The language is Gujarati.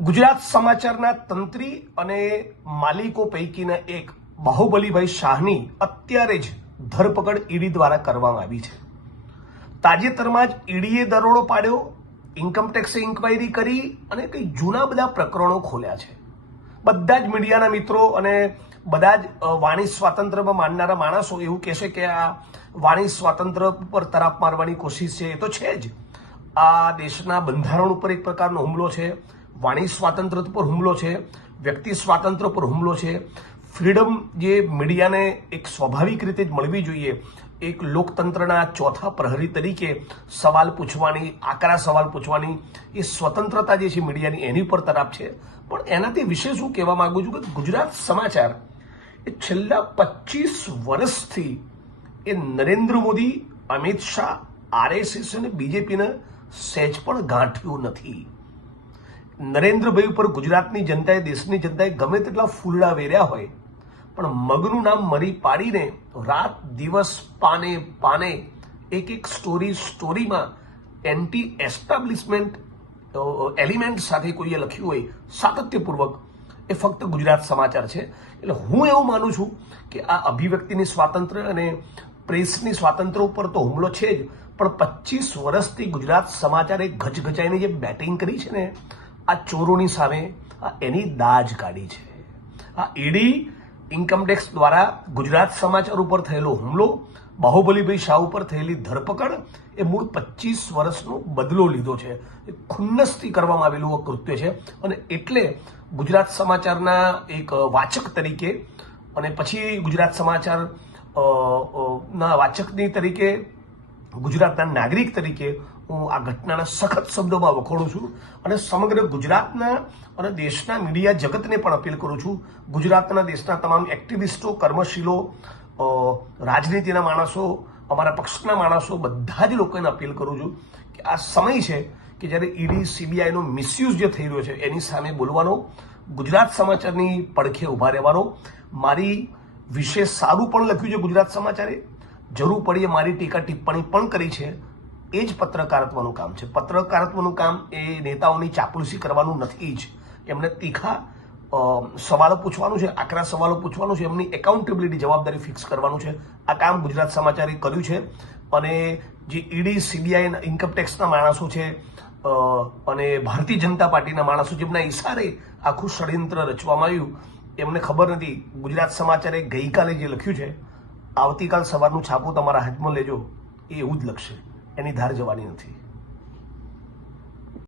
ગુજરાત સમાચારના તંત્રી અને માલિકો પૈકીના એક બાહુબલીભાઈ શાહની અત્યારે જ ધરપકડ ઈડી દ્વારા કરવામાં આવી છે। તાજેતરમાં જ ઈડીએ દરોડો પાડ્યો, ઇન્કમટેક્સે ઇન્ક્વાયરી કરી અને કંઈ જૂના બધા પ્રકરણો ખોલ્યા છે। બધા જ મીડિયાના મિત્રો અને બધા જ વાણી સ્વાતંત્ર્યમાં માનનારા માણસો એવું કહેશે કે આ વાણી સ્વાતંત્ર્ય પર તરાપ મારવાની કોશિશ છે। એ તો છે જ, આ દેશના બંધારણ ઉપર એક પ્રકારનો હુમલો છે, વાણી સ્વાતંત્ર્ય પર હુમલો છે, વ્યક્તિ સ્વાતંત્ર્ય પર હુમલો છે। ફ્રીડમ જે મીડિયાને એક સ્વાભાવિક રીતે જ મળવી જોઈએ, એક લોકતંત્રના ચોથા પ્રહરી તરીકે સવાલ પૂછવાની, આકરા સવાલ પૂછવાની એ સ્વતંત્રતા જે છે મીડિયાની, એની ઉપર તરાપ છે। પણ એનાથી વિશેષ હું કહેવા માંગુ છું કે ગુજરાત સમાચાર એ છેલ્લા 25 વર્ષથી એ નરેન્દ્ર મોદી, અમિત શાહ, RSS અને બીજેપીને સહેજ પણ ગાંઠ્યું નથી। નરેન્દ્રભાઈ ઉપર ગુજરાતની જનતાએ, દેશની જનતાએ ગમે તેટલા ફૂલડા વેર્યા હોય, પણ મગનું નામ મરી પાડીને રાત દિવસ પાને પાને એક સ્ટોરીમાં એન્ટી એસ્ટાબ્લિશમેન્ટ એલિમેન્ટ સાથે કોઈએ લખ્યું હોય સાતત્યપૂર્વક, એ ફક્ત ગુજરાત સમાચાર છે। એટલે હું એવું માનું છું કે આ અભિવ્યક્તિની સ્વાતંત્ર્ય અને પ્રેસની સ્વાતંત્ર્ય ઉપર તો હુમલો છે જ, પણ 25 વર્ષથી ગુજરાત સમાચારે ગચગચાઈને જે બેટિંગ કરી છે ને, આ ચોરોની સામે એની દાજ કાઢી છે। આ ઈડી ઇન્કમટેક્સ દ્વારા ગુજરાત સમાચાર ઉપર થયેલો હુમલો, બાહુબલીભાઈ શાહ ઉપર થયેલી ધરપકડ એ મૂળ 25 વર્ષનો બદલો લીધો છે। એ ખુન્નસથી કરવામાં આવેલું કૃત્ય છે અને એટલે ગુજરાત સમાચારના એક વાચક તરીકે અને પછી ગુજરાત સમાચાર ના વાચકની તરીકે, ગુજરાતના નાગરિક તરીકે હું આ ઘટનાના સખત શબ્દોમાં વખોડું છું અને સમગ્ર ગુજરાતના અને દેશના મીડિયા જગતને પણ અપીલ કરું છું, ગુજરાતના દેશના તમામ એક્ટિવિસ્ટો, કર્મશીલો, રાજનીતિના માણસો, અમારા પક્ષના માણસો, બધા જ લોકોને અપીલ કરું છું કે આ સમય છે કે જ્યારે ઈડી CBIનો મિસયુઝ જે થઈ રહ્યો છે એની સામે બોલવાનો, ગુજરાત સમાચારની પડખે ઊભા રહેવાનો। મારી વિશે સારું પણ લખ્યું છે ગુજરાત સમાચારે, જરૂર પડીએ મારી ટીકા ટિપ્પણી પણ કરી છે। એ જ પત્રકારત્વનું કામ છે। પત્રકારત્વનું કામ એ નેતાઓની ચાપલુસી કરવાનું નથી જ, એમને તીખા સવાલો પૂછવાનું છે, આકરા સવાલો પૂછવાનું છે, એમની એકાઉન્ટેબિલિટી, જવાબદારી ફિક્સ કરવાનું છે। આ કામ ગુજરાત સમાચારે કર્યું છે અને જે ઈડી, CBI, ઇન્કમટેક્સના માણસો છે અને ભારતીય જનતા પાર્ટીના માણસો જેમના ઇશારે આખું ષડયંત્ર રચવામાં આવ્યું, એમને ખબર નથી ગુજરાત સમાચારે ગઈકાલે જે લખ્યું છે, આવતીકાલ સવારનું છાપું તમારા હાથમાં લેજો, એ એવું જ લખશે, એની ધાર જવાની નથી।